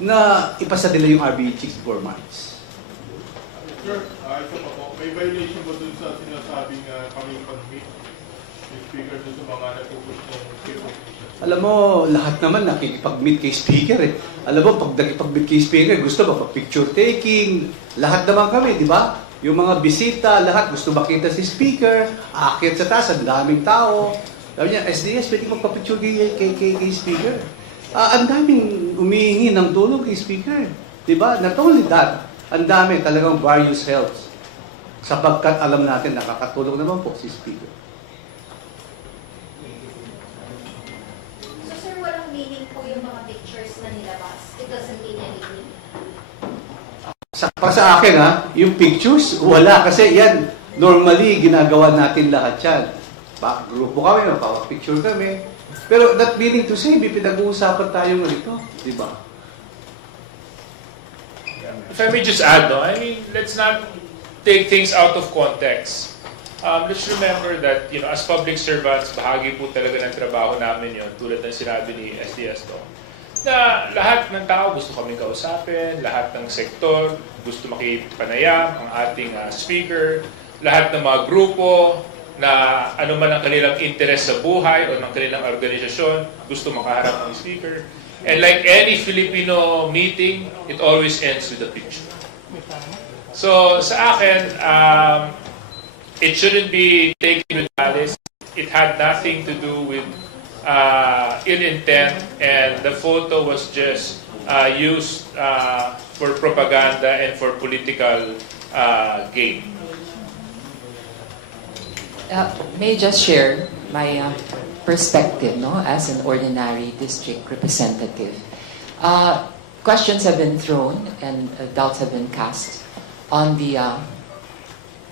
na ipasa nila yung RB 64 months. Sir, ito pa po, may violation ba dun sa sinasabing kami pag-meet yung speaker dun sa mga nagpupush ng speaker? Alam mo, lahat naman nakikipag-meet kay speaker eh. Alam mo, pag nakipag-meet kay speaker, gusto ba picture taking? Lahat naman kami, di ba? Yung mga bisita, lahat gusto makita si speaker, aakyat sa taas, ang daming tao. Sabi niya, SDS, pwede magpa-picture kay speaker. Ang daming umihingi ng tulong kay speaker. Di ba? Not only that, ang dami talagang various helps. Sapagkat alam natin, nakakatulong naman po si speaker. So sir, walang meaning po yung mga pictures na nilabas? It doesn't mean anything? Sa akin yung pictures, wala. Kasi yan, normally, ginagawa natin lahat yan. Grupo kami, picture kami. Pero that meaning to say, may pinag-uusapan tayo rito. Di ba? If I may just add, I mean, let's not take things out of context. Let's remember that, as public servants, bahagi po talaga ng trabaho namin yun, tulad ng sinabi ni SDS na lahat ng tao gusto kaming kausapin, lahat ng sektor gusto makipanayam ang ating speaker, lahat ng mga grupo na ano man ang kanilang interest sa buhay o ng kanilang organisasyon gusto makaharap ng speaker. And like any Filipino meeting, it always ends with a picture. So sa akin, it shouldn't be taken with malice. It had nothing to do with ill intent, and the photo was just used for propaganda and for political gain. May I just share my perspective, as an ordinary district representative. Questions have been thrown and doubts have been cast on the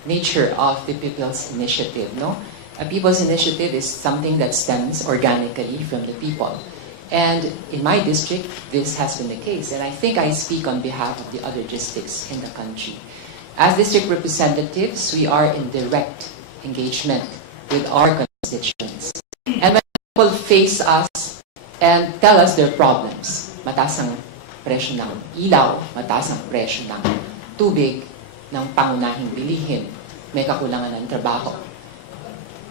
nature of the People's Initiative, A People's Initiative is something that stems organically from the people. And in my district, this has been the case. And I think I speak on behalf of the other districts in the country. As district representatives, we are in direct engagement with our constituents. And when people face us and tell us their problems, mataas ang presyo ng ilaw, mataas ang presyo ng tubig, ng pangunahing bilihin, may kakulangan ng trabaho.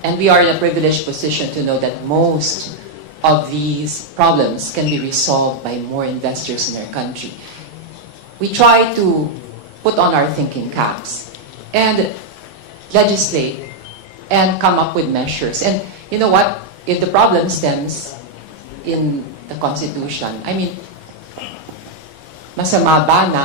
And we are in a privileged position to know that most of these problems can be resolved by more investors in our country. We try to put on our thinking caps and legislate and come up with measures. And you know what? If the problem stems in the Constitution, I mean, masama ba na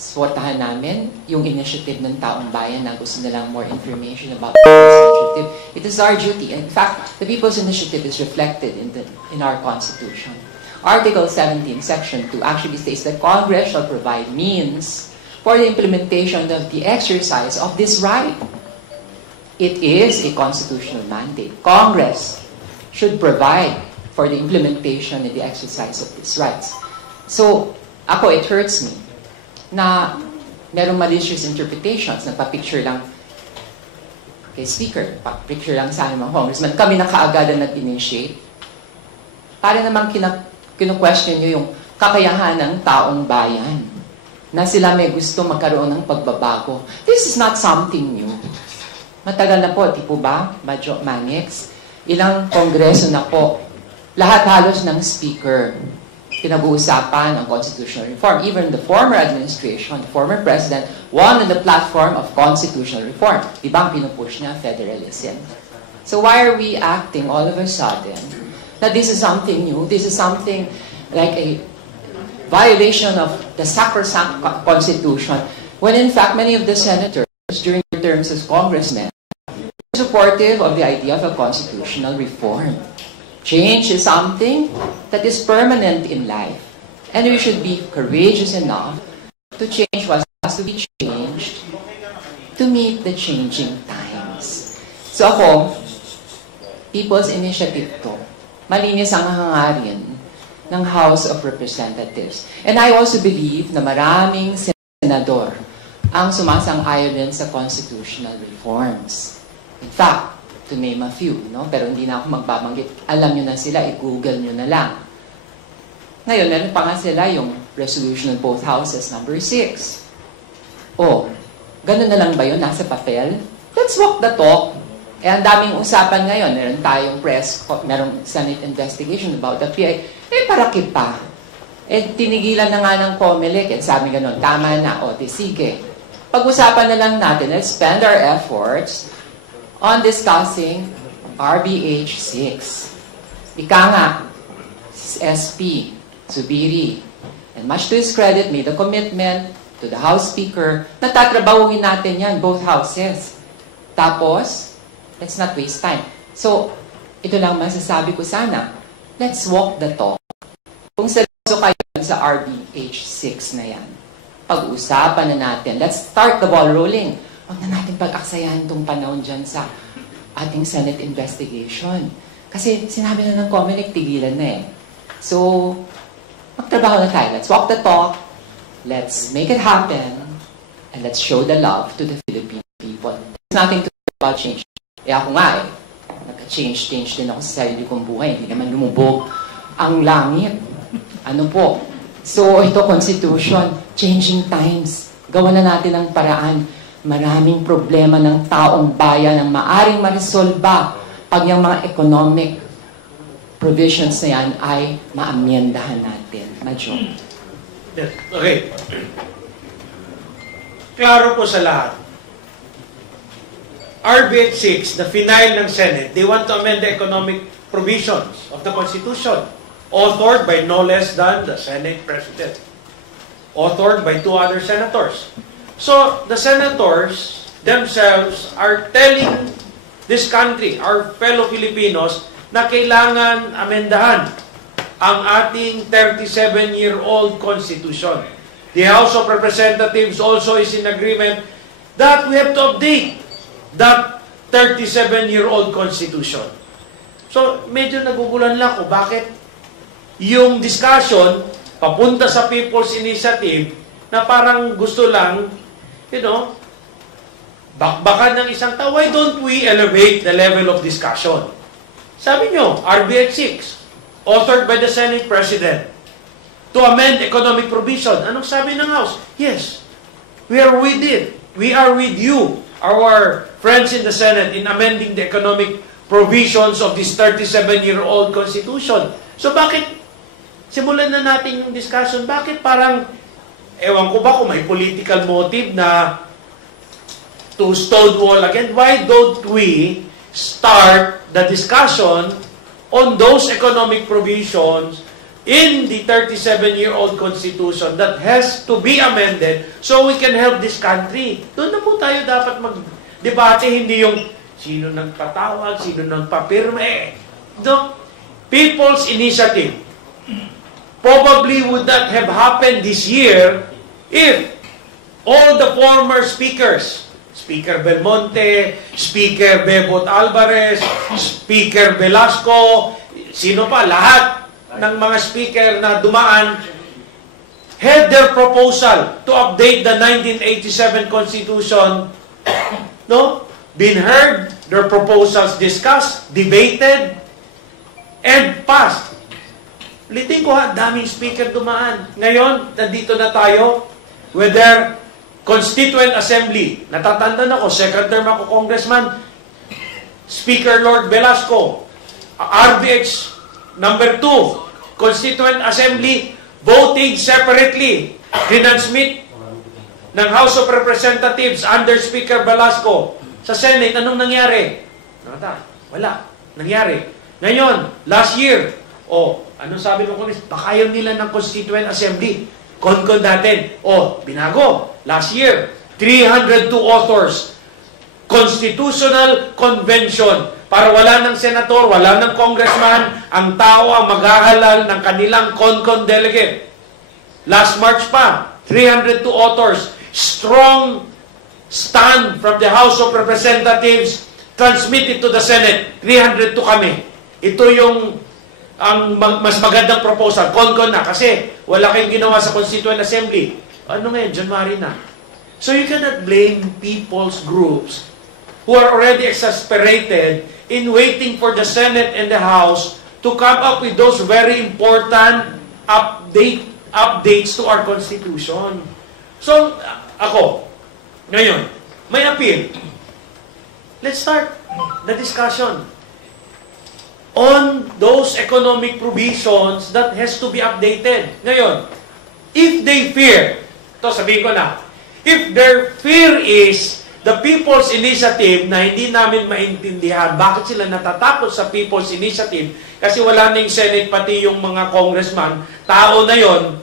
suportahan namin yung initiative ng taong bayan na gusto nilang more information about the People's Initiative? It is our duty. In fact, the People's Initiative is reflected in our Constitution. Article 17, Section 2 actually states that Congress shall provide means for the implementation of the exercise of this right. It is a constitutional mandate. Congress should provide for the implementation and the exercise of these rights. So, it hurts me na merong malicious interpretations, nagpa-picture lang kay speaker, picture lang sa amin mga congressman, kami na kaagad na nag-initiate. Para namang kinu-question nyo yung kakayahan ng taong bayan na sila may gusto magkaroon ng pagbabago. This is not something new. Matagal na po, di po ba, Madjo Manix? Ilang kongreso na po, lahat halos ng speaker pinag-uusapan ang constitutional reform. Even the former administration, the former president, won on the platform of constitutional reform. Di ba ang pinupush niya, federalism? So why are we acting all of a sudden that this is something new, this is something like a violation of the sacrosanct Constitution, when in fact many of the senators during their terms as congressmen are supportive of the idea of a constitutional reform. Change is something that is permanent in life. And we should be courageous enough to change what has to be changed to meet the changing times. So ako, People's Initiative to, malinis ang hangarin ng House of Representatives. And I also believe na maraming senador ang sumasang-ayon din sa constitutional reforms. In fact, to name a few, pero hindi na ako magbabanggit. Alam nyo na sila, i-google nyo na lang. Ngayon, meron pa nga sila yung resolution of both houses, number 6. Oh, ganun na lang ba yun? Nasa papel? Let's walk the talk. Eh, ang daming usapan ngayon. Meron tayong merong Senate investigation about the PI. Eh, parakip pa. Eh, tinigilan na nga ng COMELEC. Eh, sabi ganun, tama na. O, sige. Pag-usapan na lang natin, let's spend our efforts on discussing RBH 6. Ika nga, SP, Zubiri, and much to his credit, made a commitment to the House Speaker na tatrabahuin natin yan, both houses. Tapos, let's not waste time. So, ito lang masasabi ko sana. Let's walk the talk. Kung seryoso kayo sa RBH 6 na yan, pag-usapan na natin. Let's start the ball rolling. Huwag na natin pag-aksayahan itong panahon dyan sa ating Senate investigation. Kasi sinabi na ng COMELEC, tigilan na eh. So, magtrabaho na tayo. Let's walk the talk. Let's make it happen. And let's show the love to the Philippine people. There's nothing to do about change. Eh ako nga eh, nagka-change din ako sa sarili kong buhay. Hindi naman lumubog ang langit. Ano po? So, ito Constitution, changing times. Gawa na natin ang paraan. Maraming problema ng taong bayan ang maaring maresolba pag yung mga economic provisions na yan ay maamyendahan natin. Madyo. Okay. Klaro po sa lahat. RBH 6, the final ng Senate, they want to amend the economic provisions of the Constitution, authored by no less than the Senate President, authored by 2 other senators. So, the senators themselves are telling this country, our fellow Filipinos, na kailangan amendahan ang ating 37-year-old Constitution. The House of Representatives also is in agreement that we have to update that 37-year-old Constitution. So, medyo nagugulan lang ako, bakit yung discussion papunta sa People's Initiative na parang gusto lang, bakbakan ng isang tao. Why don't we elevate the level of discussion? Sabi nyo, RBH 6, authored by the Senate President, to amend economic provision. Anong sabi ng House? Yes, we are with it. We are with you, our friends in the Senate, in amending the economic provisions of this 37-year-old Constitution. So bakit, simulan na natin yung discussion, bakit parang, ewan ko ba kung may political motive na to stonewall again? Why don't we start the discussion on those economic provisions in the 37-year-old Constitution that has to be amended so we can help this country? Doon na po tayo dapat mag-debate, hindi yung sino nagpatawag, sino nagpapirme. The People's Initiative probably would not have happened this year if all the former speakers, Speaker Belmonte, Speaker Bebot Alvarez, Speaker Velasco, sino pa, lahat ng mga speaker na dumaan had their proposal to update the 1987 Constitution, been heard, their proposals discussed, debated, and passed. Ulitin ko ha, daming speaker dumaan. Ngayon, nandito na tayo with their Constituent Assembly. Natatanda ako, second term ako congressman, Speaker Lord Velasco, RBH number 2, Constituent Assembly, voting separately. Transmit ng House of Representatives under Speaker Velasco. Sa Senate, anong nangyari? Wala. Nangyari. Ngayon, last year, anong sabi ng Congress? Baka yun nila ng Constituent Assembly. Konkon natin. Binago. Last year, 302 authors. Constitutional Convention. Para wala ng senator, wala ng congressman, ang tao ang maghahalal ng kanilang konkon delegate. Last March pa, 302 authors. Strong stand from the House of Representatives, transmitted to the Senate. 302 kami. Ito yung ang mas magandang proposal. Konkon na kasi wala kayong ginawa sa Constituent Assembly. Ano ngayon? January na. So you cannot blame people's groups who are already exasperated in waiting for the Senate and the House to come up with those very important updates to our Constitution. So, ako, ngayon, may appeal. Let's start the discussion on those economic provisions that has to be updated. Ngayon, if they fear, ito sabihin ko na, if their fear is the People's Initiative na hindi namin maintindihan bakit sila natatakot sa People's Initiative kasi wala na yung Senate pati yung mga congressman, tao na yon,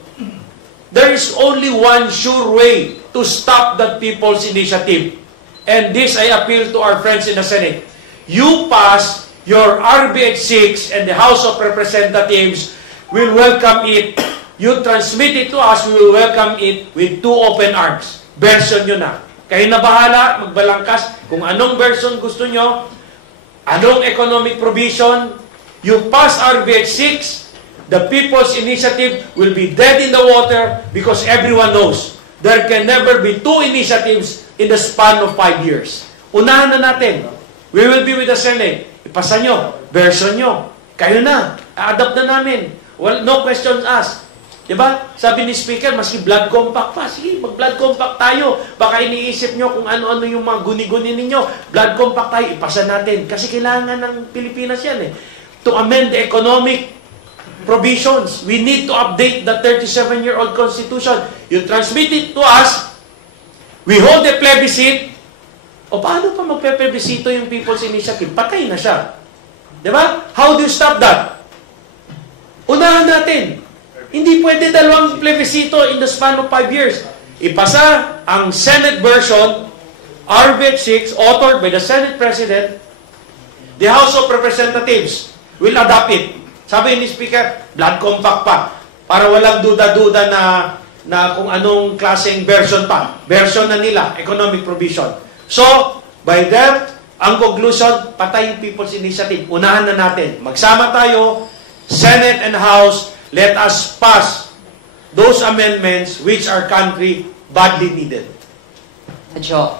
there is only one sure way to stop that People's Initiative. And this I appeal to our friends in the Senate. You pass your RBH 6 and the House of Representatives will welcome it. You transmit it to us, we will welcome it with two open arms. Version nyo na. Kayo na bahala, magbalangkas kung anong version gusto nyo, anong economic provision. You pass RBH 6, the People's Initiative will be dead in the water because everyone knows there can never be two initiatives in the span of 5 years. Unahan na natin. We will be with the Senate. Ipasa nyo, version nyo. Kayo na, a-adapt na namin. Well, no questions asked. Diba? Sabi ni Speaker, maski blood compact pa. Sige, mag-blood compact tayo. Baka iniisip nyo kung ano-ano yung mga guni-guni ninyo. Blood compact tayo, ipasa natin. Kasi kailangan ng Pilipinas yan eh. To amend the economic provisions, we need to update the 37-year-old Constitution. You transmit it to us, we hold a plebiscite, o paano pa magpe-plebiscito yung People's Initiative? Patay na siya. Diba? How do you stop that? Unahan natin. Hindi pwede dalawang plebiscito in the span of 5 years. Ipasa ang Senate version, RBH 6, authored by the Senate President, the House of Representatives will adopt it. Sabi ni Speaker, blood compact pa. Para walang duda-duda na kung anong klaseng version pa. Version na nila, economic provision. So, by that, ang conclusion, patay yung People's Initiative. Unahan na natin. Magsama tayo, Senate and House, let us pass those amendments which our country badly needed. Jo,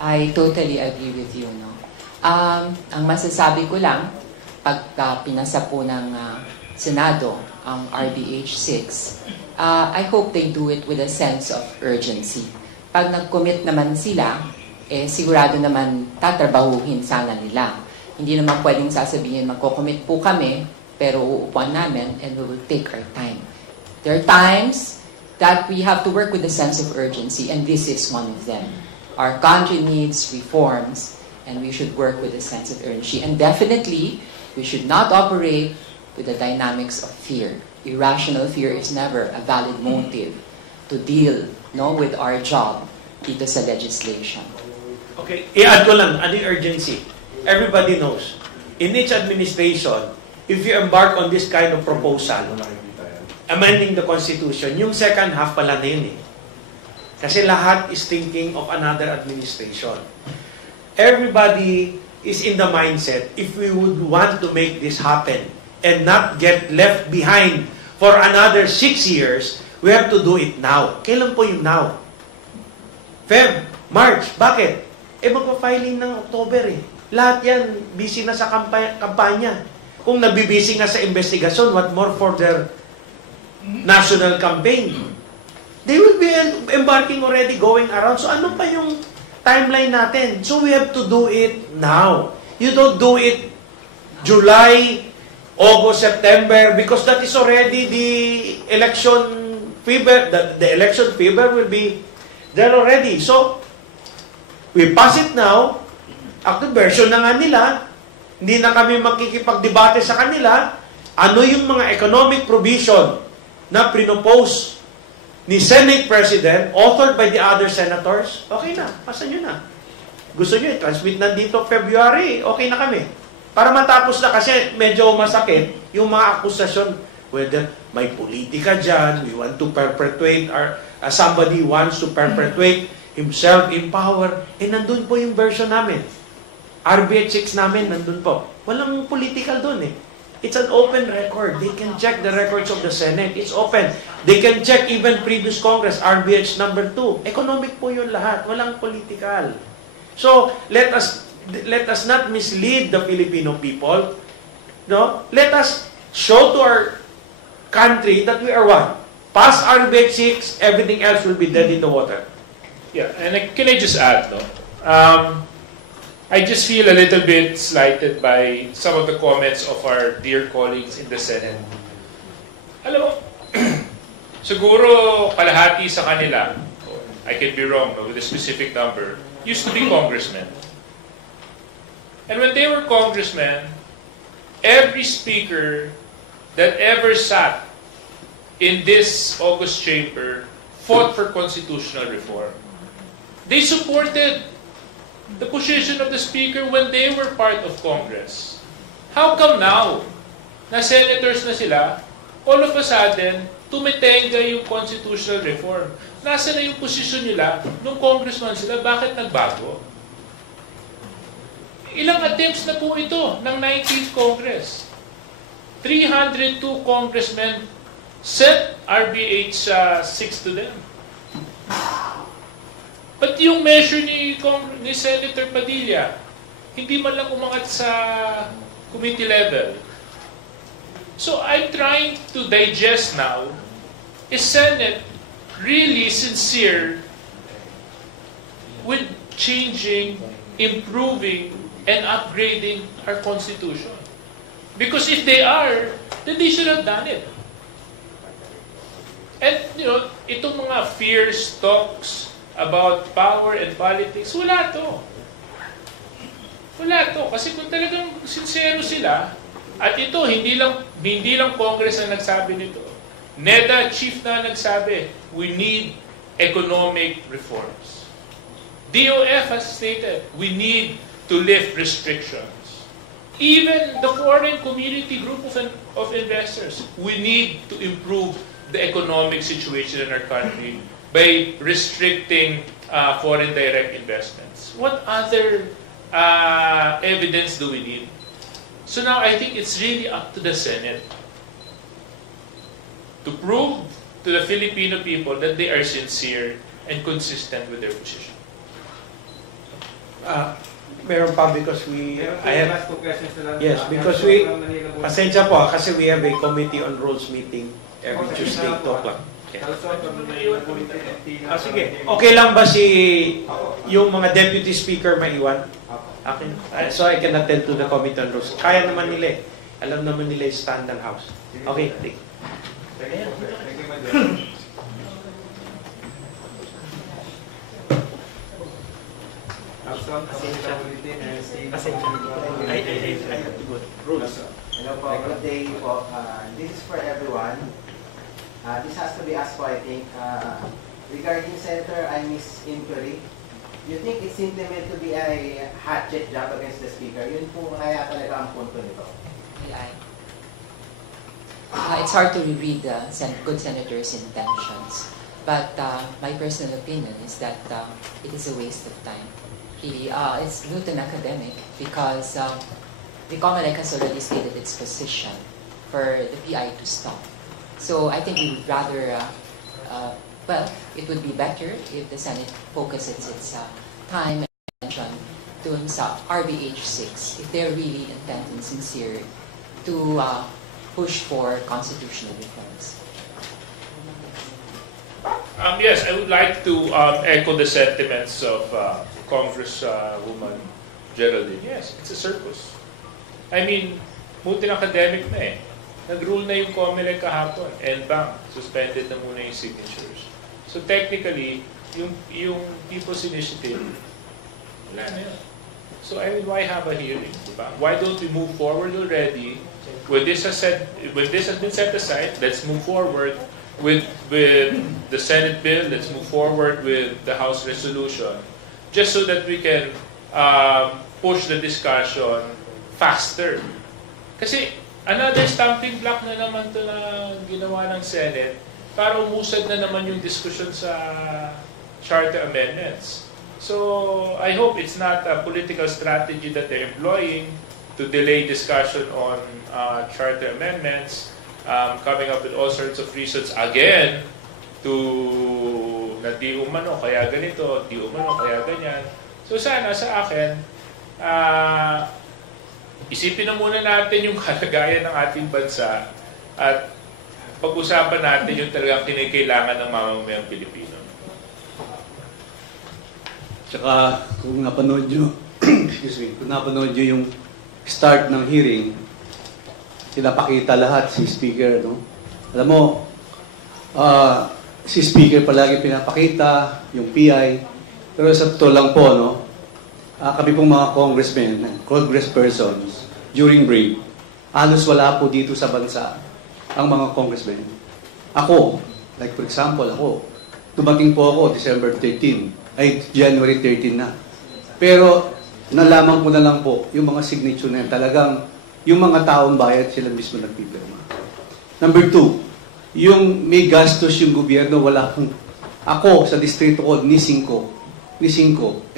I totally agree with you. No? Ang masasabi ko lang, pag pinasa po ng Senado ang RBH 6, I hope they do it with a sense of urgency. Pag nag-commit naman sila, sigurado naman tatrabahuhin sana nila. Hindi naman pwedeng sasabihin, magko-commit po kami, pero uupuan namin and we will take our time. There are times that we have to work with a sense of urgency, and this is one of them. Our country needs reforms, and we should work with a sense of urgency. And definitely, we should not operate with the dynamics of fear. Irrational fear is never a valid motive to deal with our job dito sa legislation. Okay, i-add ko lang, ano yung urgency? Everybody knows. In each administration, if you embark on this kind of proposal, amending the Constitution, yung second half pala na yun eh. Kasi lahat is thinking of another administration. Everybody is in the mindset, if we would want to make this happen and not get left behind for another 6 years, we have to do it now. Kailan po yung now? Feb, March. Bakit? Magpa-filing ng October eh. Lahat yan, busy na sa kampanya. Kung nabibisi nga sa investigasyon, what more for their national campaign? They will be embarking already, going around. So ano pa yung timeline natin? So we have to do it now. You don't do it July, August, September, because that is already the election fever. The election fever will be there already. So, we pass it now. Actually, version na nga nila. Hindi na kami makikipagdebate sa kanila. Ano yung mga economic provision na pinopose ni Senate President, authored by the other senators? Okay na, pasa nyo na. Gusto nyo i-transmit na dito February, okay na kami. Para matapos na kasi medyo masakit yung mga akusasyon. Whether may politika dyan, we want to perpetuate, somebody wants to perpetuate himself in power. Nandun po yung version namin. RBH 6 namin, nandun po. Walang political dun eh. It's an open record. They can check the records of the Senate. It's open. They can check even previous Congress, RBH number 2. Economic po yun lahat. Walang political. So, let us not mislead the Filipino people. No? Let us show to our country that we are one. Pass RBH 6, everything else will be dead in the water. Yeah, and can I just add, no? I just feel a little bit slighted by some of the comments of our dear colleagues in the Senate. Alam mo, siguro kalahati sa kanila, I could be wrong with a specific number, used to be congressmen. And when they were congressmen, every speaker that ever sat in this August chamber fought for constitutional reform. They supported the position of the speaker when they were part of Congress. How come now, na senators na sila, all of a sudden, tumetenga yung constitutional reform? Nasa na yung posisyon nila nung congressman sila? Bakit nagbago? Ilang attempts na po ito ng 19th Congress? 302 congressmen sent RBH 6 to them. But yung measure ni Senator Padilla, hindi man lang umangat sa committee level. So I'm trying to digest now, is Senate really sincere with changing, improving, and upgrading our Constitution? Because if they are, then they should have done it. And, itong mga fierce talks about power and politics, wala to. Wala to. Kasi kung talagang sincero sila, at ito, hindi lang Congress ang nagsabi nito. NEDA chief na nagsabi, we need economic reforms. DOF has stated, we need to lift restrictions. Even the foreign community group of investors, we need to improve the economic situation in our country by restricting foreign direct investments. What other evidence do we need? So now I think it's really up to the Senate to prove to the Filipino people that they are sincere and consistent with their position. Meron pa because yes, because pasensya po kasi we have a committee on rules meeting every Tuesday, 2 o'clock. Sige. Okay lang ba yung mga deputy speaker maiwan? Okay. So I can attend to the committee on rules. Kaya naman nila eh. Alam naman nila yung stand ng house. Okay. Hello po, good day po. This is for everyone. This has to be asked po, I think. Regarding Senator Imy's inquiry, you think it's simply meant to be a hatchet job against the Speaker? Yun po kaya talaga ang punto nito. It's hard to read the good senator's intentions. But my personal opinion is that it is a waste of time. Really, it's Newton academic because the COMELEC has already stated its position for the PI to stop. So I think we would rather, it would be better if the Senate focuses its time and attention to RBH 6 if they're really intent and sincere to push for constitutional reforms. Yes, I would like to echo the sentiments of Congresswoman Geraldine. Yes, it's a circus. I mean, multi-academic na eh. Nag-rule na yung COMELEC kahapon and bang, suspended na muna yung signatures. So technically, yung People's Initiative, wala na yun. So I mean, why have a hearing? Diba? Why don't we move forward already? When this has been set aside, let's move forward with the Senate bill. Let's move forward with the House resolution, just so that we can push the discussion faster. Kasi another stumbling block na naman ito na ginawa ng Senate para umusad na naman yung discussion sa charter amendments. So I hope it's not a political strategy that they're employing to delay discussion on charter amendments, coming up with all sorts of reasons again na di umano kaya ganito, di umano kaya ganyan. So sana sa akin, isipin na muna natin yung kalagayan ng ating bansa at pag-usapan natin yung talagang kinikailangan ng mamamayang Pilipino. Tsaka kung napanood nyo, excuse me, kung napanood nyo yung start ng hearing, pinapakita lahat si Speaker, no? Alam mo, si Speaker palagi pinapakita, yung PI, pero sa totoo lang po, no? Kami pong mga congresspersons, during break, halos wala po dito sa bansa ang mga congressmen. Ako, like for example, ako, dumating po ako December 13, ay January 13 na. Pero, nalaman ko na lang po, yung mga signature na yan, talagang, yung mga taong bayad, sila mismo nagpipirma. Number 2, yung may gastos yung gobyerno, wala pong, ako sa distrito ko, ni 5,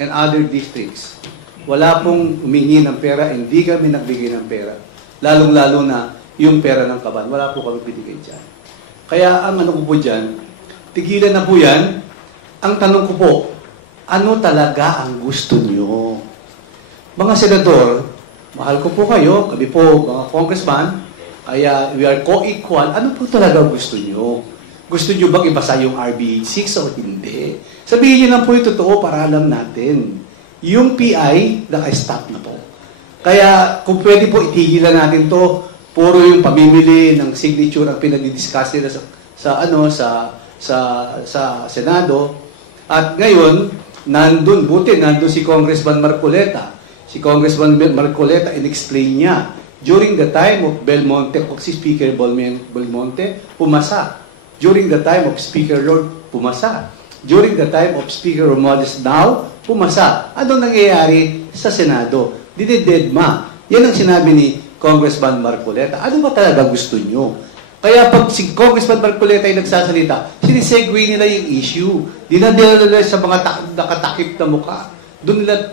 and other districts, wala pong humingi ng pera, hindi kami nagbigay ng pera. Lalong-lalo na yung pera ng kaban, wala po kami binigay dyan. Kaya ang ano ko po dyan, tigilan na po yan. Ang tanong ko po, ano talaga ang gusto nyo? Mga senador, mahal ko po kayo, kami po mga congressman, kaya we are co-equal, ano po talaga gusto nyo? Gusto nyo bang ibasa yung RB 6 o hindi? Sabihin nyo lang po yung totoo para alam natin. Yung PI, naka-stop na po. Kaya kung pwede po itigilan natin to, puro yung pamimili ng signature ang pinag-discuss nila sa Senado. At ngayon, nandun si Congressman Marcoleta. Si Congressman Marcoleta, in-explain niya, during the time of Belmonte, si Speaker Belmonte, pumasa. During the time of Speaker Lord, pumasa. During the time of Speaker Romualdez now, pumasa. Ano nangyayari sa Senado? Dinidedma. Yan ang sinabi ni Congressman Marcoleta. Ano ba talaga gusto nyo? Kaya pag si Congressman Marcoleta ay nagsasalita, sinisegue nila yung issue. Dinadala nila sa mga nakatakip na mukha. Doon nila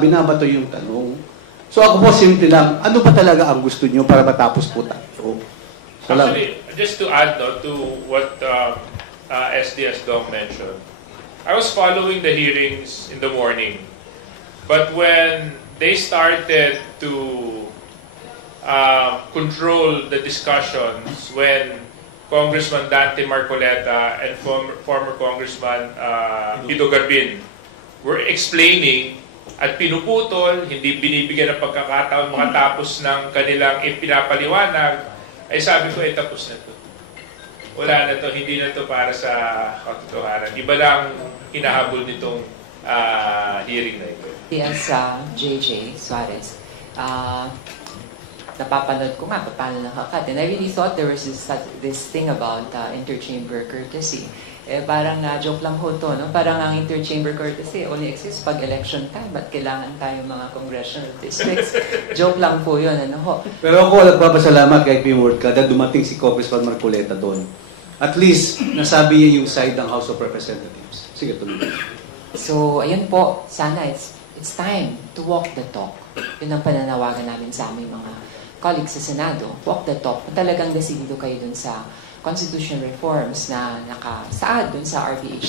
binabato yung tanong. So ako po, simple lang, ano ba talaga ang gusto nyo para matapos po tayo? Actually, just to add to what SDS Dong mentioned, I was following the hearings in the morning. But when they started to control the discussions, when Congressman Dante Marcoleta and former Congressman Pido Garbin were explaining at pinuputol, hindi binibigyan ng pagkakataon makatapos ng kanilang ipinapaliwanag, ay sabi ko, tapos na to. Wala na to, hindi na to para sa katotohanan. Iba lang hinahabol nitong hearing na ito. Yes, JJ Suarez. Napapanood ko nga paano nakakat. And I really thought there was this thing about interchamber courtesy. Parang joke lang ho to, no? Parang ang interchamber courtesy only exists pag election time. Ba't kailangan tayo mga congressional districts? Joke lang po yun, ano ho? Pero ako nagpapasalamat kay P-Word kada dumating si Congressman Marcoleta doon. At least, nasabi niya yung side ng House of Representatives. Sige, tuloy. So, ayun po. Sana it's time to walk the talk. Yun ang pananawagan namin sa aming mga colleagues sa Senado. Walk the talk. Kung talagang desidido kayo dun sa constitutional reforms na nakasaad dun sa RBH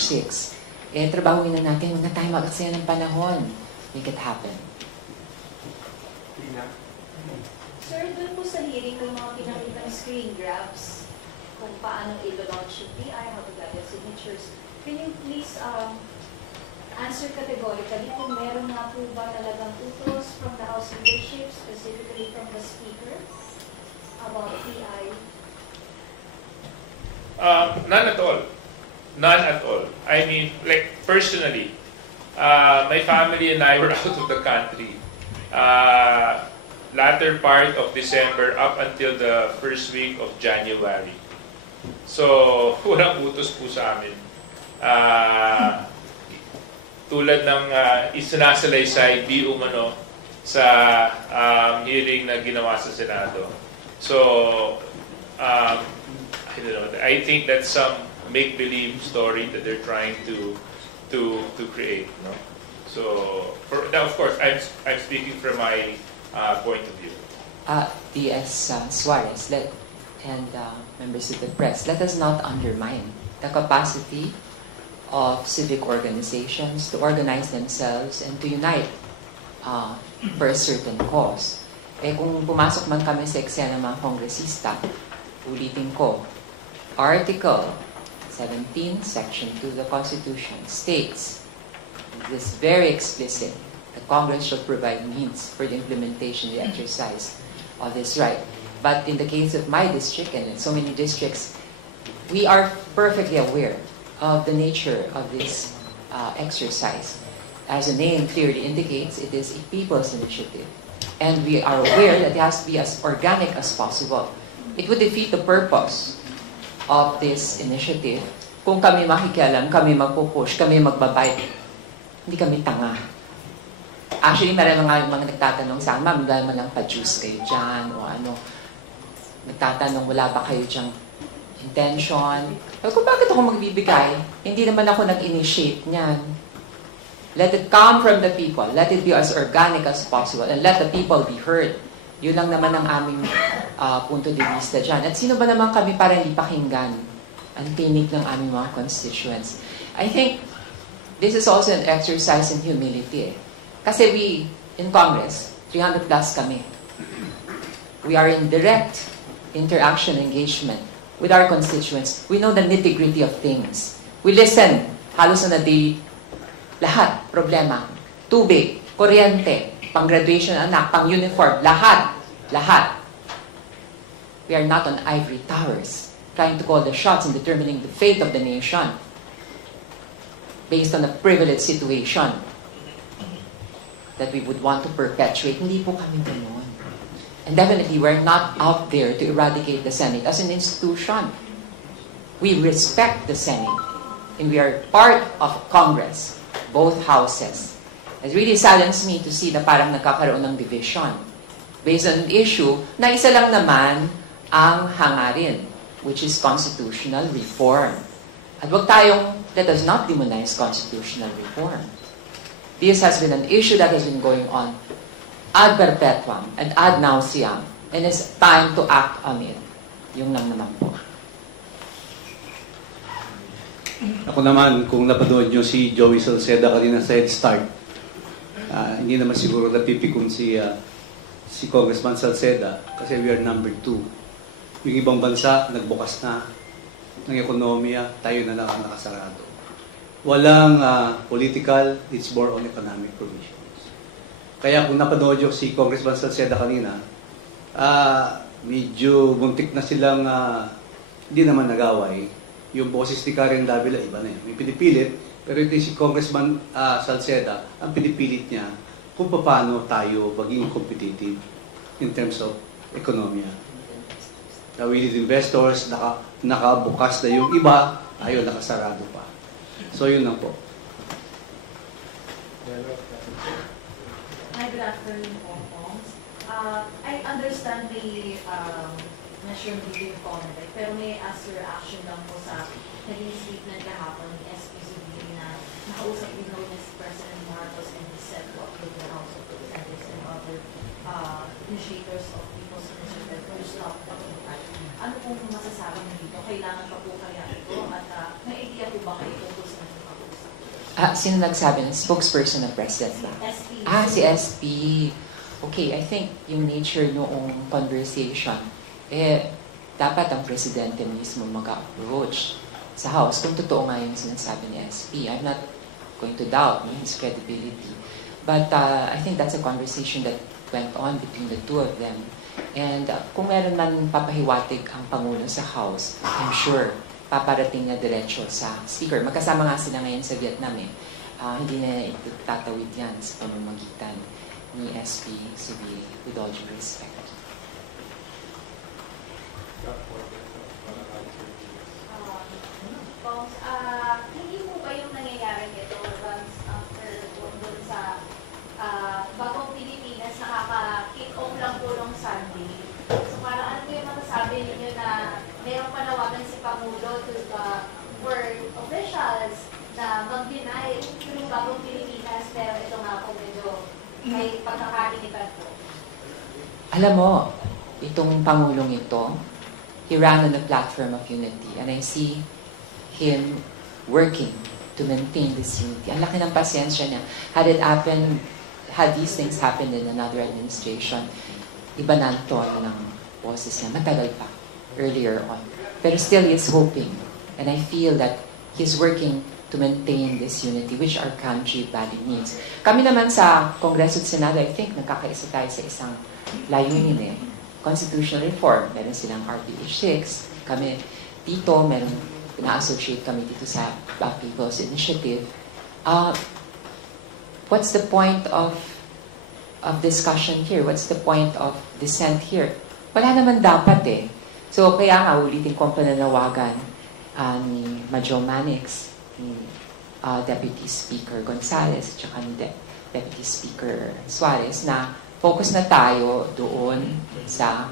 6, trabahuin na natin. Huwag na tayo mag-aksaya ng panahon. Make it happen. Sir, doon po sa hearing ng mga pinakitang screen grabs, kung paano i-launch yung PI, how to gather signatures, can you please answer categorically kung meron nga po ba talagang utos from the House leadership, specifically from the Speaker, about PI? None at all. None at all. I mean, like, personally, my family and I were out of the country. Latter part of December up until the first week of January. So, walang utos po sa amin. Tulad ng isinasalaysay di umano sa hearing na ginawa sa Senado. So, I don't know. I think that's some make-believe story that they're trying to create. No? So, now of course, I'm speaking from my point of view. DS Suarez and members of the press, let us not undermine the capacity of civic organizations to organize themselves and to unite for a certain cause. Kung pumasok man kami sa eksena ng mga kongresista, Ulitin ko, Article 17, Section 2 of the Constitution states, this very explicit, the Congress shall provide means for the implementation, the exercise of this right. But in the case of my district and in so many districts, we are perfectly aware of the nature of this exercise. As the name clearly indicates, it is a people's initiative. And we are aware that it has to be as organic as possible. It would defeat the purpose of this initiative kung kami makikialam, kami magpupush, kami magbabite. Hindi kami tanga. Actually, marami mga nagtatanong sa akin, ma'am, dahil man lang pa-juice kayo dyan o ano. Nagtatanong, wala ba kayo dyang intention? Kung bakit ako magbibigay? Hindi naman ako nag-initiate niyan. Let it come from the people. Let it be as organic as possible. And let the people be heard. Yun lang naman ang aming punto de vista dyan. At sino ba naman kami para hindi pakinggan ang tinig ng aming mga constituents? I think this is also an exercise in humility. Kasi we, in Congress, 300 plus kami. We are in direct interaction, engagement with our constituents. We know the nitty-gritty of things. We listen, halos na daily, lahat, problema, tubig, kuryente, pang-graduation ng anak, pang-uniform, lahat. We are not on ivory towers, trying to call the shots in determining the fate of the nation based on a privileged situation that we would want to perpetuate. Hindi po kami ganon. And definitely, we're not out there to eradicate the Senate as an institution. We respect the Senate, and we are part of Congress, both houses. It really saddens me to see na parang nagkakaroon ng division based on an issue na isa lang naman ang hangarin, which is constitutional reform. At let us not demonize constitutional reform. This has been an issue that has been going on ad perpetuum and ad nauseam, and it's time to act on it. Yung lang naman po. Ako naman, kung napanood nyo si Joey Salceda kanina sa Head Start, hindi naman siguro napipikon si Congressman Salceda kasi we are number 2. Yung ibang bansa, nagbukas na ng ekonomiya, tayo na lang ang nakasarado. Walang political, it's more on economic provisions. Kaya kung napanood nyo si Congressman Salceda kanina, medyo buntik na silang hindi naman nagaway. Yung boses ni Karen Davila, iba na yun. May pinipilit, pero ito si Congressman Salceda, ang pinipilit niya kung paano tayo maging competitive in terms of ekonomiya. We need investors, nakabukas na yung iba, ayaw nakasarado pa. So yun lang po. Hi, good afternoon, Hong Kong. I understand the measure review comment, pero may ask your reaction lang po sa naging statement kahapon ni SPCB na nakausap din daw ni President Marcos and he said what with the House of Representatives and other initiators of people's initiative to stop the fight. Ano pong masasabi niyo dito? Kailangan pa po kaya ito? At may idea po ba kayo tungkol sa nagpapag-usap? Sino nagsabi? Spokesperson ng President ba? SP. Si SP. Okay, I think yung nature noong conversation, dapat ang Presidente mismo mag-approach sa House kung totoo nga yung sinasabi ni SP. I'm not going to doubt his credibility. But I think that's a conversation that went on between the two of them. And kung meron man papahiwatig ang Pangulo sa House, I'm sure paparating niya diretso sa Speaker. Magkasama nga sila ngayon sa Vietnam eh. Hindi na itatawid yan sa pamamagitan ni SP Subiri, with all due respect. Hindi po ba yung nangyayari nito once after doon sa bagong Pilipinas nakaka-kick off lang po ng Sunday? So parang ano po yung masasabi ninyo na mayroong panawagan si Pangulo to for officials na mag-deny yung bagong Pilipinas, pero ito nga po medyo may pagkakainitan po. Alam mo, itong Pangulong ito, he ran on a platform of unity. And I see him working to maintain this unity. Ang laki ng pasensya niya. Had these things happened in another administration, iba na ang tono ng boses niya. Matagal pa. earlier on. Pero still, he's hoping. And I feel that he's working to maintain this unity, which our country badly needs. Kami naman sa Kongreso at Senado, I think, nagkakaisa tayo sa isang layunin eh. Constitutional reform. Meron silang RBH 6. Kami dito, meron na-associate kami dito sa People's Initiative. What's the point of discussion here? What's the point of dissent here? Wala naman dapat eh. So, kaya nga, ulitin ko ang pananawagan ni Major Manix, ni Deputy Speaker Gonzales, at saka ni Deputy Speaker Suarez, na focus na tayo doon sa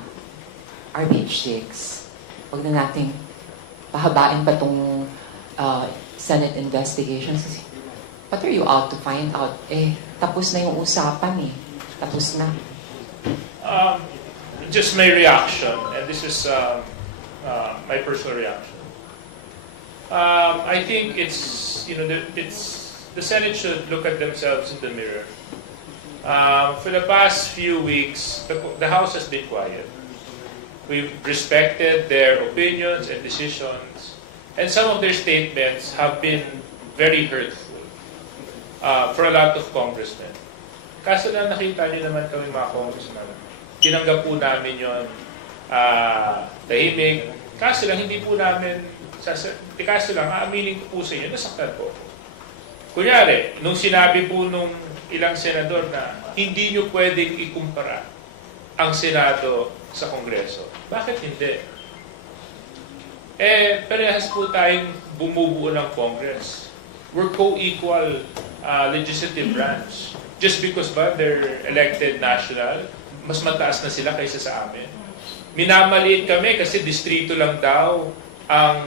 RBH 6. Huwag na nating pahabain pa itong Senate investigations. What are you out to find out? Eh, tapos na yung usapan eh. Tapos na. Just my reaction, and this is my personal reaction. I think it's the Senate should look at themselves in the mirror. For the past few weeks, the House has been quiet. We've respected their opinions and decisions, and some of their statements have been very hurtful for a lot of congressmen. Kaso lang nakita niyo naman kami mga congressmen. Tinanggap po namin yun tahimik. Kaso lang hindi po namin, kaso lang aaminin ko po sa inyo, nasaktan po. Kunyari, nung sinabi po nung ilang senador na hindi nyo pwedeng ikumpara ang Senado sa Kongreso. Bakit hindi? Parehas po tayong bumubuo ng Congress. We're co-equal legislative branch. Just because ba they're elected national, mas mataas na sila kaysa sa amin. Minamaliit kami kasi distrito lang daw ang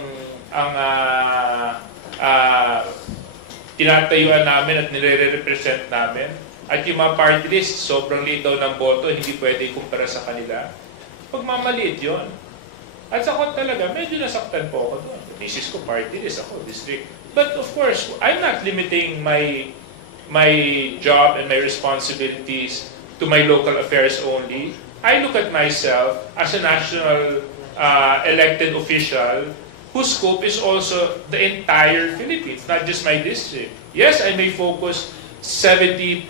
tinatayuan namin at nire-represent namin. At yung mga party list, sobrang liit daw ng boto, hindi pwede ikumpara sa kanila. Pagmamaliit yun. At sa ako talaga, medyo nasaktan po ako doon. Misis ko, party list, ako, district. But of course, I'm not limiting my job and my responsibilities to my local affairs only. I look at myself as a national elected official whose scope is also the entire Philippines, not just my district. Yes, I may focus 70%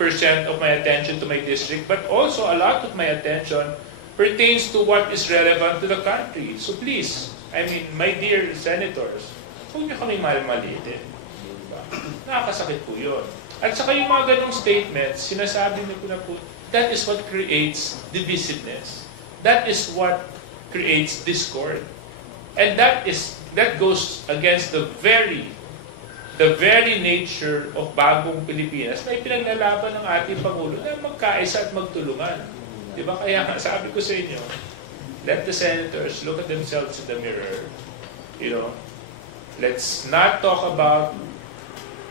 of my attention to my district, but also a lot of my attention pertains to what is relevant to the country. So please, I mean, my dear senators, huwag niyo kami maliitin. Nakakasakit po yun. At saka yung mga ganong statements, sinasabi niyo po na po, that is what creates divisiveness. That is what creates discord. And that goes against the very nature of bagong Pilipinas na ipinaglalaban ng ating Pangulo na magkaisa at magtulungan. Diba? Kaya sabi ko sa inyo, let the senators look at themselves in the mirror. You know, let's not talk about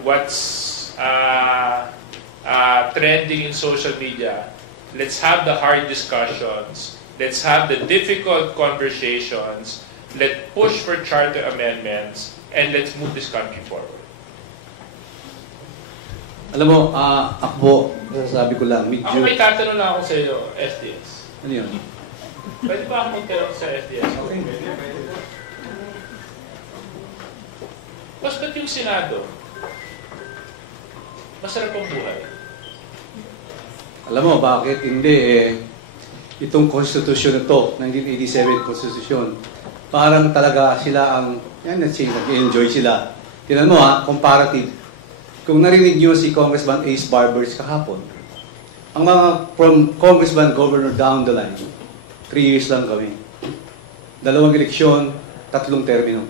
what's trending in social media. Let's have the hard discussions. Let's have the difficult conversations. Let's push for charter amendments and let's move this country forward. Alam mo, ako, sasabi ko lang, medyo... Ako may tatanong lang ako sa iyo, FDS. Ano yun? Pwede ba ako magtanong sa FDS? Okay. Basta't yung Senado, masarap ang buhay. Alam mo, bakit hindi itong konstitusyon na to, 1987 konstitusyon, parang talaga sila ang, nag-enjoy sila. Tingnan mo comparative. Kung narinig nyo si Congressman Ace Barbers kahapon, ang mga from Congressman Governor down the line, 3 years lang kami. 2 eleksyon, 3 termino.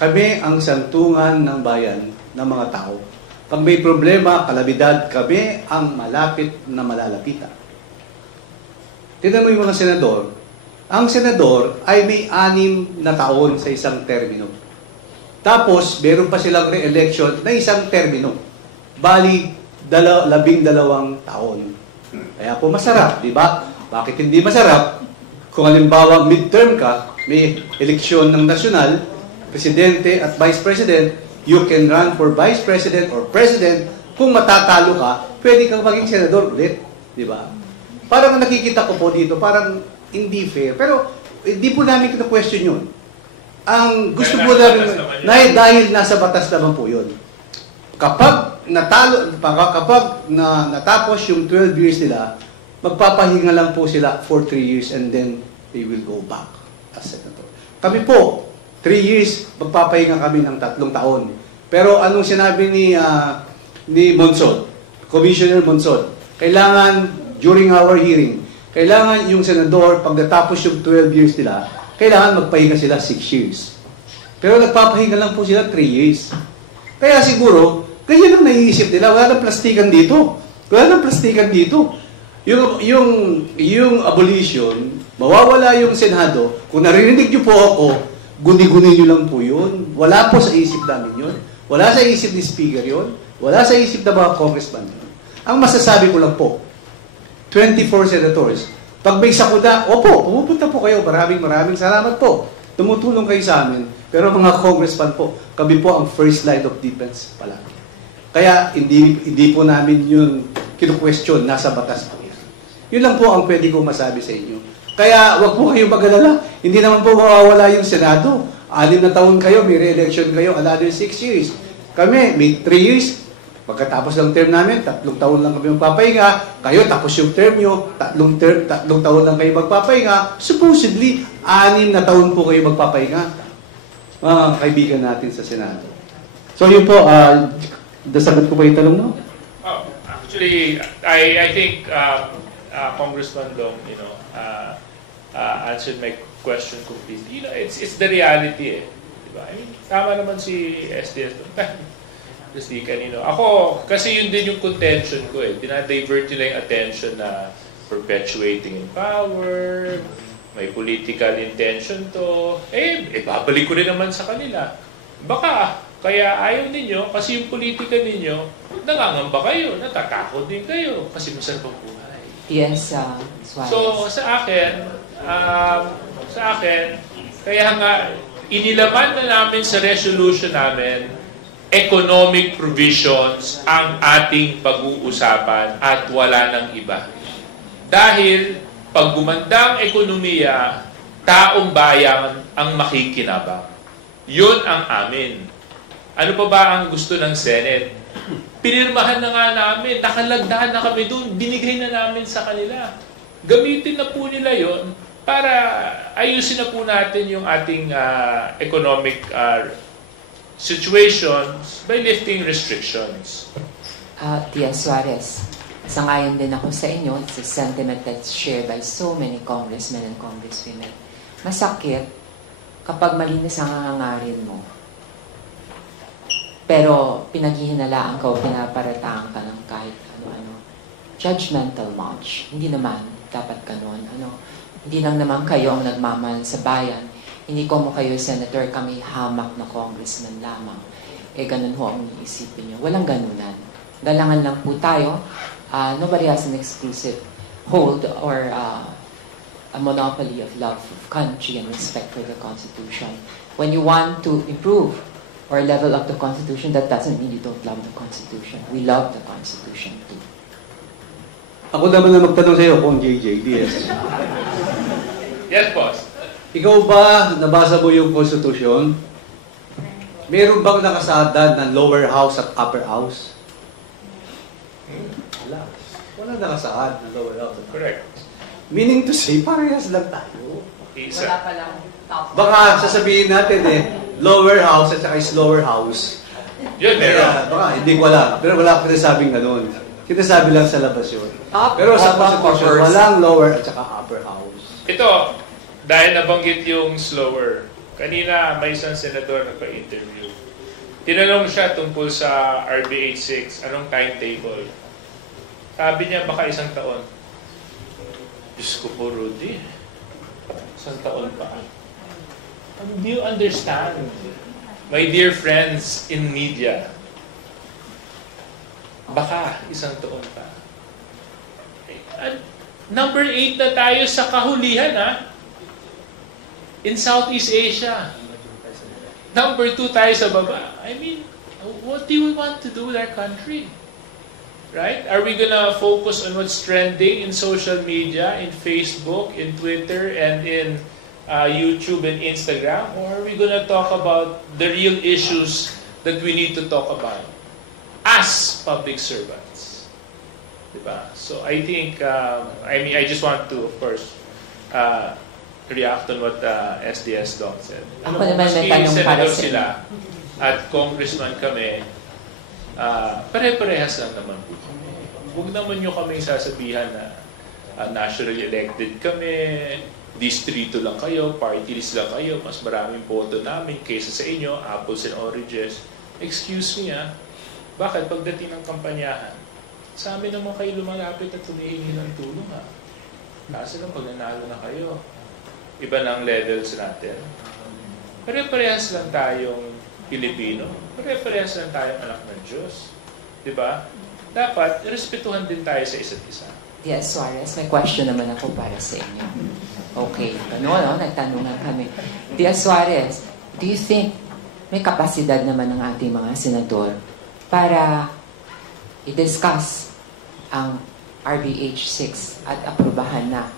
Kami ang santungan ng bayan ng mga tao. Pag may problema, kalamidad, kami ang malapit na malalapitan. Tingnan mo yung mga senador. Ang senador ay may 6 na taon sa isang termino. Tapos, meron pa silang re-election na isang termino. Bali, 12 taon. Kaya po masarap, di ba? Bakit hindi masarap? Kung halimbawa midterm ka, may eleksyon ng nasyonal, presidente at vice president, you can run for vice president or president. Kung matatalo ka, pwede kang maging senador ulit. Di ba? Parang nakikita ko po dito, parang hindi fair. Pero hindi po namin kita-question yun. Ang gusto Dahil po nasa namin, batas naman yun. dahil nasa batas naman po yun. Kapag natapos yung 12 years nila, magpapahinga lang po sila for 3 years and then they will go back as senator. Kami po, 3 years, magpapahinga kami ng 3 taon. Pero anong sinabi ni Monsod, Commissioner Monsod, kailangan, during our hearing, kailangan yung senador, pag natapos yung 12 years nila, kailangan magpahinga sila 6 years. Pero nagpapahinga lang po sila 3 years. Kaya siguro, ganyan ang naiisip nila, wala nang plastikan dito. Wala nang plastikan dito. Yung abolition, mawawala yung Senado. Kung naririnig niyo po ako, guni-guni niyo lang po yun. Wala po sa isip namin yun. Wala sa isip ni Speaker yun. Wala sa isip ng mga congressman yun. Ang masasabi ko lang po, 24 senators, pag may sakuna, opo, pumupunta po kayo. Maraming salamat po. Tumutulong kayo sa amin. Pero mga congressman po, kami po ang first line of defense palagi. Kaya hindi po namin yun kinu-question, nasa batas po. Yun lang po ang pwede kong masabi sa inyo. Kaya wag po kayong mag-alala. Hindi naman po mawawala yung Senado. 6 na taon kayo, may re-election kayo, another 6 years. Kami, may 3 years. Pagkatapos ng term namin, 3 taon lang kami magpapahinga. Kayo, tapos yung term nyo, 3 taon lang kayo magpapahinga. Supposedly, 6 na taon po kayo magpapahinga. Mga kaibigan natin sa Senado. So yun po, nasagot ko ba yung tanong, no? Oh, actually, I think Congressman Dong, answered my question completely. It's the reality, eh. Diba? I mean, tama naman si SDS. Kasi kanino. Ako, kasi yun din yung contention ko, eh. Dinadivert nila yung attention na perpetuating in power, may political intention to. Babalik ko rin naman sa kanila. Baka, kaya ayaw ninyo, kasi yung politika ninyo, nangangamba kayo, natatakot din kayo, kasi masarap ang buhay. Yes, Suarez. So, sa akin, kaya nga, inilaman na namin sa resolution namin, economic provisions ang ating pag-uusapan at wala nang iba. Dahil, pag gumanda ang ekonomiya, taong bayan ang makikinabang. Yun ang amin. Ano pa ba ang gusto ng Senate? Pinirmahan na nga namin, nakalagdahan na kami doon, binigay na namin sa kanila. Gamitin na po nila yon para ayusin na po natin yung ating economic situations by lifting restrictions. Tia Suarez, sangayon din ako sa inyo. It's a sentiment that's shared by so many congressmen and congresswomen. Masakit kapag malinis ang hangarin mo. Pero pinaghihinalaan ka o pinaparataan ka ng kahit ano-ano. Judgmental much. Hindi naman dapat ganun. Hindi lang naman kayo ang nagmamahal sa bayan. Hindi ko mo kayo senator, kami hamak na congressman lamang. Ganun ho ang iisipin nyo. Walang ganunan. Galangan lang po tayo. Nobody has an exclusive hold or a monopoly of love of country and respect for the Constitution. When you want to improve or level up the Constitution, that doesn't mean you don't love the Constitution. We love the Constitution too. Ako naman na magtanong sa iyo kung JJDS. Yes, boss. Ikaw ba, nabasa mo yung Constitution? Meron bang nakasada ng lower house at upper house? Wala. Wala nakasaad ng lower house. Correct. Meaning to say, parehas lang tayo. Isa. Wala palang top. Baka sasabihin natin lower house at saka lower house. Yun, meron. Kaya, baka hindi ko alam. Pero wala ko sinasabing ganun. Kinasabi lang sa labas yun. Top, Pero sa bottom, Constitution, or walang lower at saka upper house. Ito, dahil nabanggit yung slower, kanina may isang senador nagpa-interview. Tinanong siya tungkol sa RB 86, anong timetable? Sabi niya, baka 1 taon. Diyos ko po, Rudy. 1 taon pa. Do you understand? My dear friends in media, baka 1 taon pa. Number 8 na tayo sa kahulihan, ha? In Southeast Asia. Number 2 tayo sa baba. I mean, what do we want to do with our country? Right? Are we gonna focus on what's trending in social media, in Facebook, in Twitter, and in YouTube and Instagram, or are we gonna talk about the real issues that we need to talk about as public servants? Diba? So I think, I just want to, of course, react on what SDS Doc said. Ako naman may Maski tanong para senador sa sila at congressman kami, pare-parehas lang naman po kami. Huwag naman nyo kami sasabihan na nationally elected kami, distrito lang kayo, party list lang kayo, mas maraming boto namin kaysa sa inyo, apples and oranges. Excuse me bakit pagdating ng kampanyahan, sa amin naman kayo lumalapit at tumihingi ng tulong Kasi lang pag nanalo na kayo, iba na ang levels natin. Pare-parehas lang tayong Pilipino, pare-parehas lang tayong anak ng Diyos. Diba? Dapat, respetuhan din tayo sa isa't isa. Yes, Suarez, may question naman ako para sa inyo. Okay, nagtanong na kami. Diaz Suarez, do you think may kapasidad naman ng ating mga senador para i-discuss ang RBH 6 at aprobahan na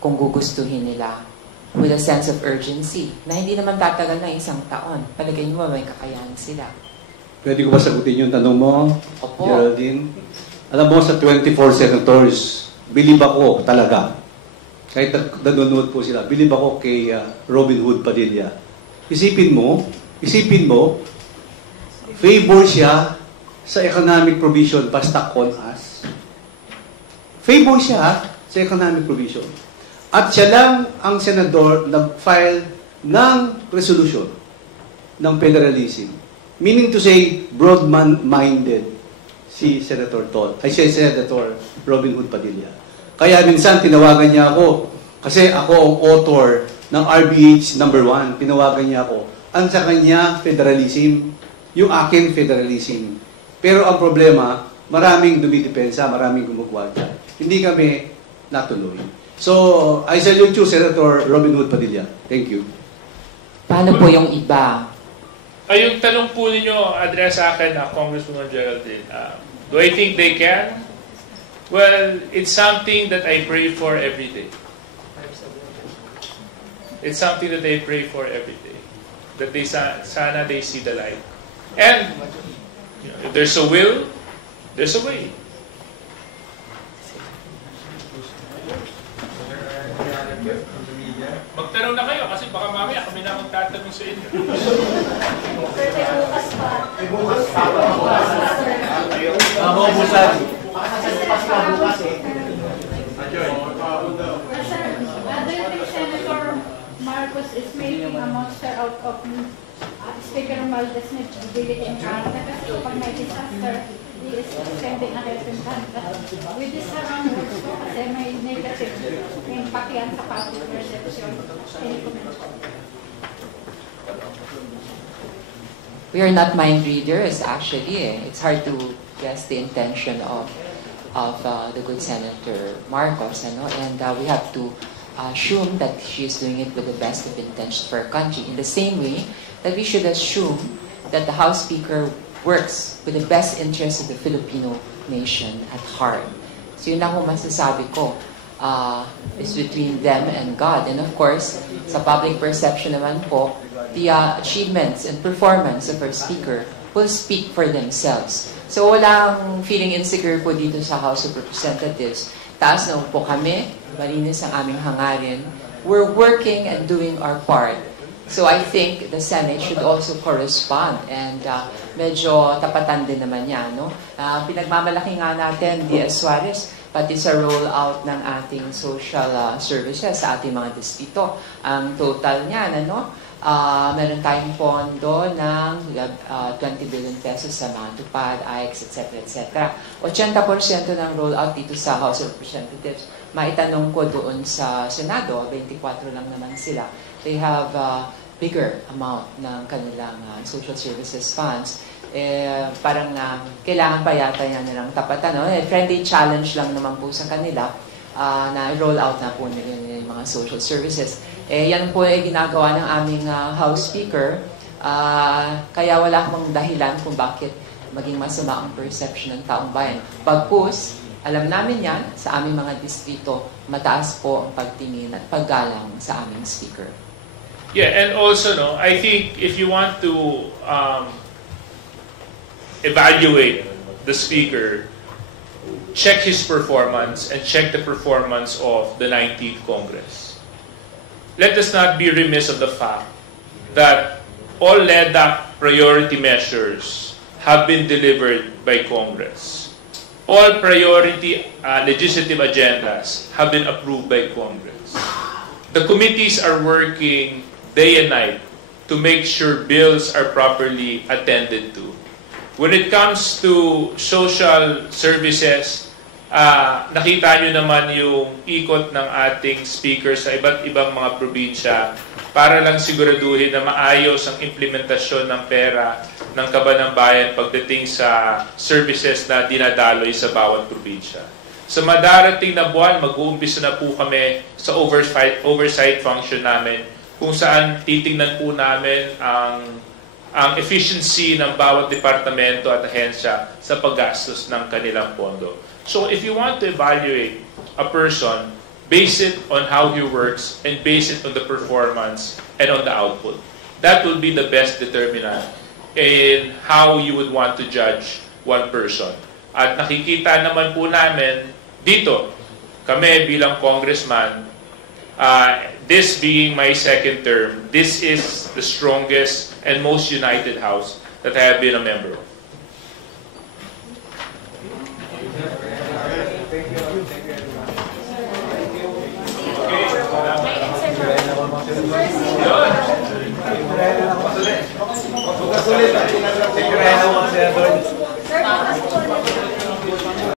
kung gugustuhin nila with a sense of urgency na hindi naman tatagal na 1 taon? Palagay mo may kakayahan sila? Pwede ko ba sagutin yung tanong mo, Opo. Geraldine? Alam mo, sa 24 senators, bilib ako talaga. Kahit nanonood po sila, bilib ako kay Robin Hood Padilla. Isipin mo, favor siya sa economic provision basta con us. Favor siya sa economic provision. At siya lang ang senador nag-file ng resolution ng federalism. Meaning to say, broad-minded si Senator Robin Hood Padilla. Kaya minsan tinawagan niya ako, kasi ako ang author ng RBH number 1, tinawagan niya ako. Ang sa kanya, federalism, yung akin, federalism. Pero ang problema, maraming dumidepensa, maraming gumugwalta. Hindi kami natuloy. So, I salute you, Senator Robin Hood Padilla. Thank you. Paano po yung iba? Yung tanong po ninyo, address sa akin na Congresswoman Geraldine, do I think they can? Well, it's something that I pray for every day. It's something that I pray for every day. That they sana they see the light. And if there's a will, there's a way. Magtanong na kayo kasi baka mamaya kami na magtatanong sa inyo. Sir, may bukas pa. Sir, do you think Senator Marcos is making a monster out of Speaker Romualdez na bibili in Canada? Kasi kapag may disaster, he is sending a representative. With this works po kasi may negative impact yan sa public perception. We are not mind readers, actually. It's hard to guess the intention of the good Senator Marcos, and we have to assume that she is doing it with the best of intentions for our country. In the same way that we should assume that the House Speaker works with the best interests of the Filipino nation at heart. So yun lang kung masasabi ko. Is between them and God. And of course, sa public perception naman po, the achievements and performance of our speaker will speak for themselves. So walang feeling insecure po dito sa House of Representatives. Taas na po kami, malinis ang aming hangarin. We're working and doing our part. So I think the Senate should also correspond and medyo tapatan din naman niya. No? Pinagmamalaki nga natin, D.S. Suarez, pati sa rollout ng ating social services sa ating mga distrito. Ang total niyan, meron tayong pondo ng 20 billion pesos sa mga tupad, AIX, etc. etc. 80% ng rollout dito sa House of Representatives. Maitanong ko doon sa Senado, 24 lang naman sila. They have bigger amount ng kanilang social services funds. Parang kailangan pa yata yan nilang tapatan. Friendly challenge lang naman po sa kanila na roll out na po nila yung mga social services. Yan po ay ginagawa ng aming House Speaker. Kaya wala akong dahilan kung bakit maging masama ang perception ng taong bayan. Pagkus, Alam namin yan, sa aming mga distrito, mataas po ang pagtingin at paggalang sa aming speaker. Yeah, and also, no, I think if you want to evaluate the speaker, check his performance and check the performance of the 19th Congress. Let us not be remiss of the fact that all LEDAC priority measures have been delivered by Congress. All priority legislative agendas have been approved by Congress. The committees are working day and night to make sure bills are properly attended to. When it comes to social services, nakita nyo naman yung ikot ng ating speaker sa iba't ibang mga probinsya para lang siguraduhin na maayos ang implementasyon ng pera ng Kaban ng Bayan pagdating sa services na dinadaloy sa bawat probinsya. Sa madarating na buwan, mag-uumpisa na po kami sa oversight function namin kung saan titingnan po namin ang efficiency ng bawat departamento at ahensya sa paggastos ng kanilang pondo. So if you want to evaluate a person, base it on how he works and base it on the performance and on the output. That will be the best determinant in how you would want to judge one person. At nakikita naman po namin dito, kami bilang congressman, this being my second term, this is the strongest and most united House that I have been a member of.